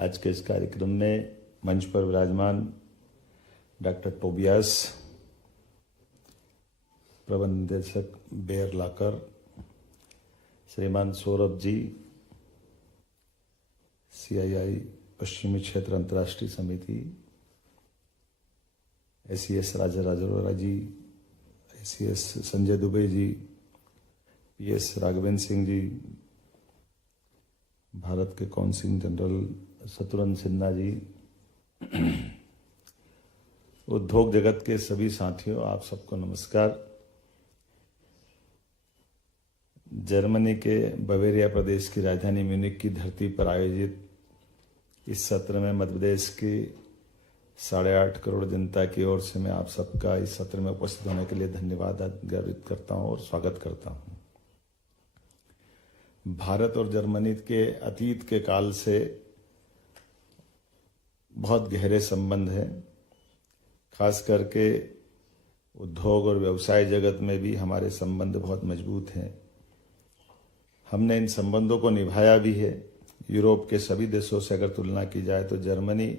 आज के इस कार्यक्रम में मंच पर विराजमान डॉक्टर टोबियास, प्रबंध निदेशक बेयर लाकर, श्रीमान सौरभ जी, CII पश्चिमी क्षेत्र अंतर्राष्ट्रीय समिति, ACS राजा राजौरा जी, ACS संजय दुबे जी, PS राघवेंद्र सिंह जी, भारत के काउंसिल जनरल शत्रुघ्न सिन्हा जी, उद्योग जगत के सभी साथियों, आप सबको नमस्कार। जर्मनी के बवेरिया प्रदेश की राजधानी म्यूनिख की धरती पर आयोजित इस सत्र में मध्य प्रदेश की 8.5 करोड़ जनता की ओर से मैं आप सबका इस सत्र में उपस्थित होने के लिए धन्यवाद ज्ञापित करता हूं और स्वागत करता हूं। भारत और जर्मनी के अतीत के काल से बहुत गहरे संबंध हैं। खास करके उद्योग और व्यवसाय जगत में भी हमारे संबंध बहुत मजबूत हैं। हमने इन संबंधों को निभाया भी है। यूरोप के सभी देशों से अगर तुलना की जाए तो जर्मनी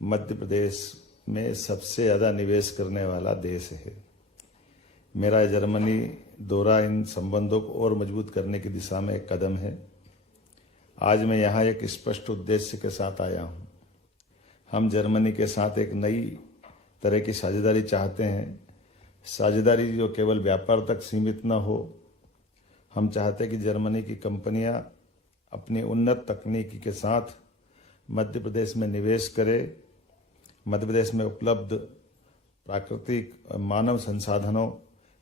मध्य प्रदेश में सबसे ज़्यादा निवेश करने वाला देश है। मेरा जर्मनी दौरा इन संबंधों को और मजबूत करने की दिशा में एक कदम है। आज मैं यहाँ एक स्पष्ट उद्देश्य के साथ आया हूँ। हम जर्मनी के साथ एक नई तरह की साझेदारी चाहते हैं। साझेदारी जो केवल व्यापार तक सीमित न हो। हम चाहते हैं कि जर्मनी की कंपनियां अपनी उन्नत तकनीकी के साथ मध्य प्रदेश में निवेश करें। मध्य प्रदेश में उपलब्ध प्राकृतिक मानव संसाधनों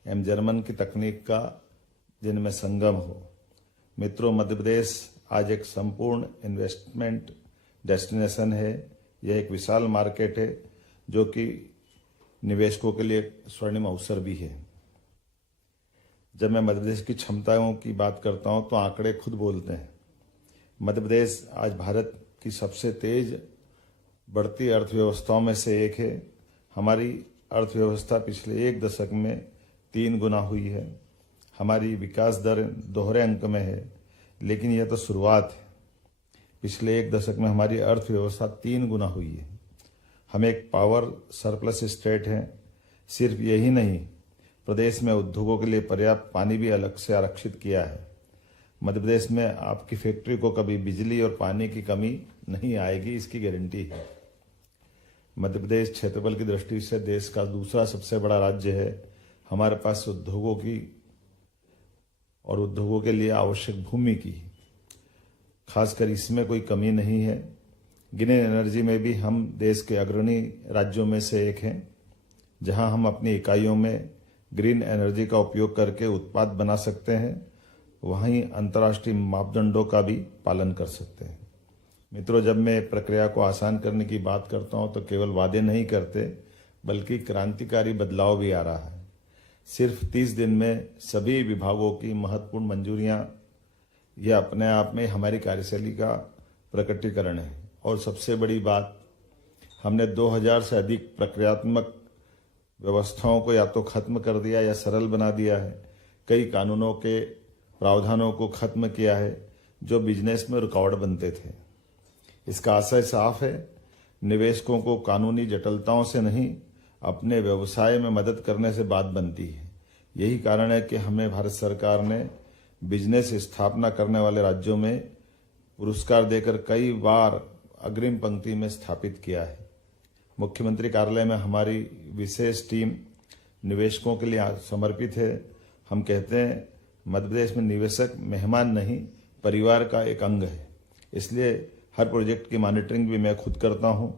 एवं जर्मन की तकनीक का जिनमें संगम हो। मित्रों, मध्य प्रदेश आज एक संपूर्ण इन्वेस्टमेंट डेस्टिनेशन है। यह एक विशाल मार्केट है जो कि निवेशकों के लिए स्वर्णिम अवसर भी है। जब मैं मध्य प्रदेश की क्षमताओं की बात करता हूं तो आंकड़े खुद बोलते हैं। मध्य प्रदेश आज भारत की सबसे तेज बढ़ती अर्थव्यवस्थाओं में से एक है। हमारी अर्थव्यवस्था पिछले एक दशक में 3 गुना हुई है। हमारी विकास दर दोहरे अंक में है, लेकिन यह तो शुरुआत है। पिछले एक दशक में हमारी अर्थव्यवस्था 3 गुना हुई है। हम एक पावर सरप्लस स्टेट हैं। सिर्फ यही नहीं, प्रदेश में उद्योगों के लिए पर्याप्त पानी भी अलग से आरक्षित किया है। मध्य प्रदेश में आपकी फैक्ट्री को कभी बिजली और पानी की कमी नहीं आएगी, इसकी गारंटी है। मध्य प्रदेश क्षेत्रफल की दृष्टि से देश का दूसरा सबसे बड़ा राज्य है। हमारे पास उद्योगों की और उद्योगों के लिए आवश्यक भूमि की खासकर इसमें कोई कमी नहीं है। ग्रीन एनर्जी में भी हम देश के अग्रणी राज्यों में से एक हैं, जहां हम अपनी इकाइयों में ग्रीन एनर्जी का उपयोग करके उत्पाद बना सकते हैं, वहीं अंतर्राष्ट्रीय मापदंडों का भी पालन कर सकते हैं। मित्रों, जब मैं प्रक्रिया को आसान करने की बात करता हूं तो केवल वादे नहीं करते, बल्कि क्रांतिकारी बदलाव भी आ रहा है। सिर्फ 30 दिन में सभी विभागों की महत्वपूर्ण मंजूरियां, यह अपने आप में हमारी कार्यशैली का प्रकटीकरण है। और सबसे बड़ी बात, हमने 2000 से अधिक प्रक्रियात्मक व्यवस्थाओं को या तो खत्म कर दिया या सरल बना दिया है। कई कानूनों के प्रावधानों को खत्म किया है जो बिजनेस में रुकावट बनते थे। इसका आशय साफ है, निवेशकों को कानूनी जटिलताओं से नहीं, अपने व्यवसाय में मदद करने से बात बनती है। यही कारण है कि हमें भारत सरकार ने बिजनेस स्थापना करने वाले राज्यों में पुरस्कार देकर कई बार अग्रिम पंक्ति में स्थापित किया है। मुख्यमंत्री कार्यालय में हमारी विशेष टीम निवेशकों के लिए समर्पित है। हम कहते हैं मध्य प्रदेश में निवेशक मेहमान नहीं, परिवार का एक अंग है। इसलिए हर प्रोजेक्ट की मॉनिटरिंग भी मैं खुद करता हूं।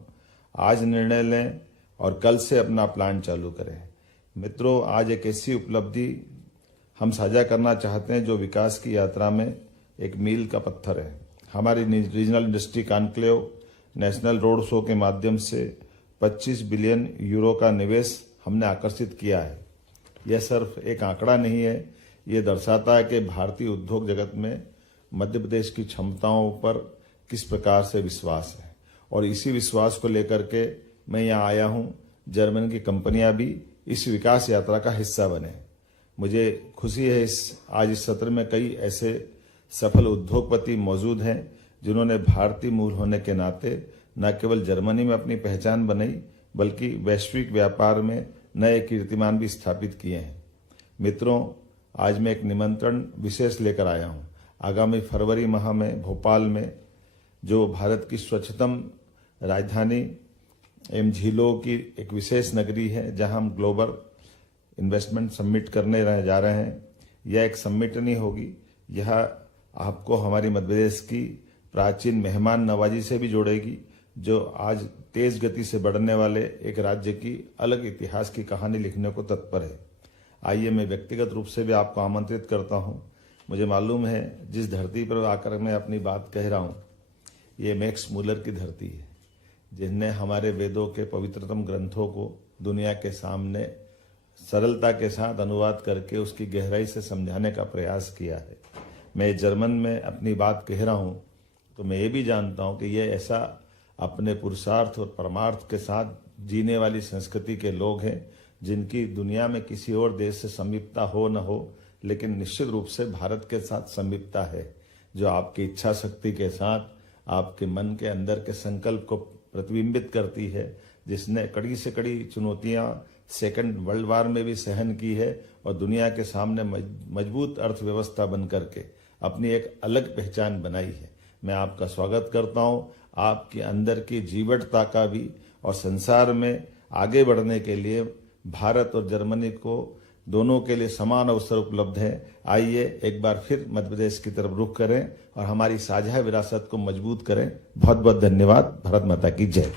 आज निर्णय लें और कल से अपना प्लान चालू करें। मित्रों, आज एक ऐसी उपलब्धि हम साझा करना चाहते हैं जो विकास की यात्रा में एक मील का पत्थर है। हमारी regional industry conclave national road show के माध्यम से 25 बिलियन यूरो का निवेश हमने आकर्षित किया है। यह सिर्फ एक आंकड़ा नहीं है, ये दर्शाता है कि भारतीय उद्योग जगत में मध्य प्रदेश की क्षमताओं पर किस प्रकार से विश्वास है। और इसी विश्वास को लेकर के मैं यहाँ आया हूँ। जर्मनी की कंपनियां भी इस विकास यात्रा का हिस्सा बने। मुझे खुशी है आज इस सत्र में कई ऐसे सफल उद्योगपति मौजूद हैं जिन्होंने भारतीय मूल होने के नाते न केवल जर्मनी में अपनी पहचान बनाई बल्कि वैश्विक व्यापार में नए कीर्तिमान भी स्थापित किए हैं। मित्रों, आज मैं एक निमंत्रण विशेष लेकर आया हूं। आगामी फरवरी माह में भोपाल में जो भारत की स्वच्छतम राजधानी एवं झीलों की एक विशेष नगरी है, जहां हम ग्लोबल इन्वेस्टमेंट समिट करने जा रहे हैं। यह एक समिट नहीं होगी, यह आपको हमारी मध्य प्रदेश की प्राचीन मेहमान नवाजी से भी जोड़ेगी, जो आज तेज गति से बढ़ने वाले एक राज्य की अलग इतिहास की कहानी लिखने को तत्पर है। आइए मैं व्यक्तिगत रूप से भी आपको आमंत्रित करता हूं। मुझे मालूम है जिस धरती पर आकर मैं अपनी बात कह रहा हूं, ये मैक्स मुलर की धरती है, जिनने हमारे वेदों के पवित्रतम ग्रंथों को दुनिया के सामने सरलता के साथ अनुवाद करके उसकी गहराई से समझाने का प्रयास किया है। मैं जर्मन में अपनी बात कह रहा हूं तो मैं ये भी जानता हूं कि ये ऐसा अपने पुरुषार्थ और परमार्थ के साथ जीने वाली संस्कृति के लोग हैं, जिनकी दुनिया में किसी और देश से समीपता हो न हो, लेकिन निश्चित रूप से भारत के साथ समीपता है, जो आपकी इच्छा शक्ति के साथ आपके मन के अंदर के संकल्प को प्रतिबिंबित करती है, जिसने कड़ी से कड़ी चुनौतियां सेकंड वर्ल्ड वार में भी सहन की है और दुनिया के सामने मजबूत अर्थव्यवस्था बन करके अपनी एक अलग पहचान बनाई है। मैं आपका स्वागत करता हूं, आपके अंदर की जीवटता का भी, और संसार में आगे बढ़ने के लिए भारत और जर्मनी को दोनों के लिए समान अवसर उपलब्ध है। आइए एक बार फिर मध्य प्रदेश की तरफ रुख करें और हमारी साझा विरासत को मजबूत करें। बहुत बहुत धन्यवाद। भारत माता की जय।